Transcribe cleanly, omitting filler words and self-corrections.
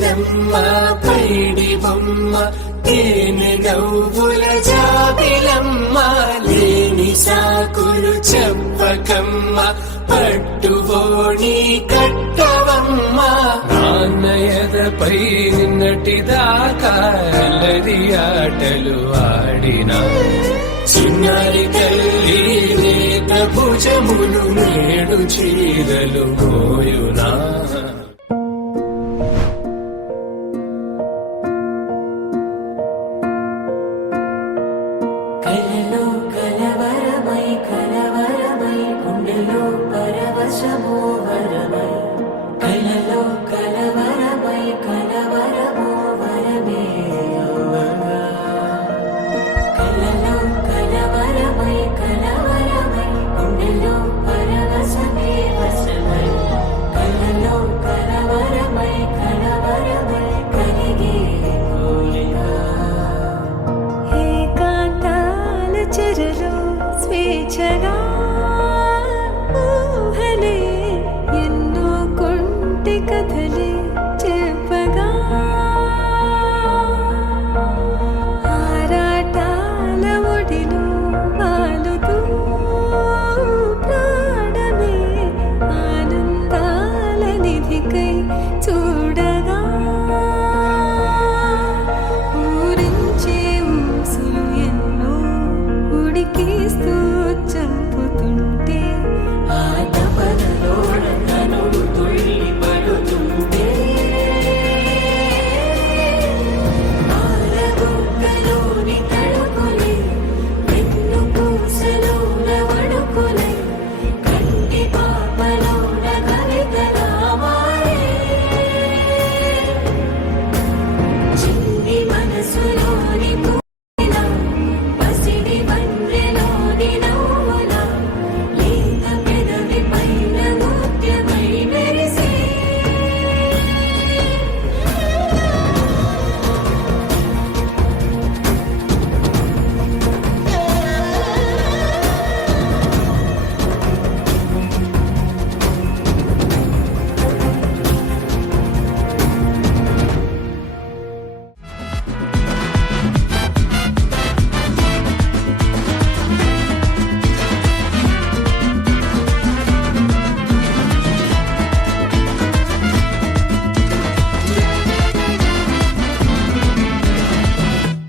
వెన్నెలమ్మ పైడి బొమ్మ తేనె నవ్వుల జాబిలమ్మ లేని సాకులు చెప్పకమ్మ పట్టుబోణి కట్టవమ్మ నాన్నయదపై నిన్నటిదాకా అల్లరి ఆటలు ఆడినా చిన్నారి తల్లి నేత భుజములు నేడు చీరలు మోయునా కలలో కలవరమై కలవరమై గుండెలో పరవశమో వరమై కలలో కలవరమై కలవరమో వరమే అవ్వగా కలలో కలవరమై కలవరమై గుండెలో పరవశమే వశమై కలలో కలవరమై కలవరమై కలిగే కోరిక చెరలో స్వేచ్ఛగా ఊహలే ఎన్నో కొంటి కథలే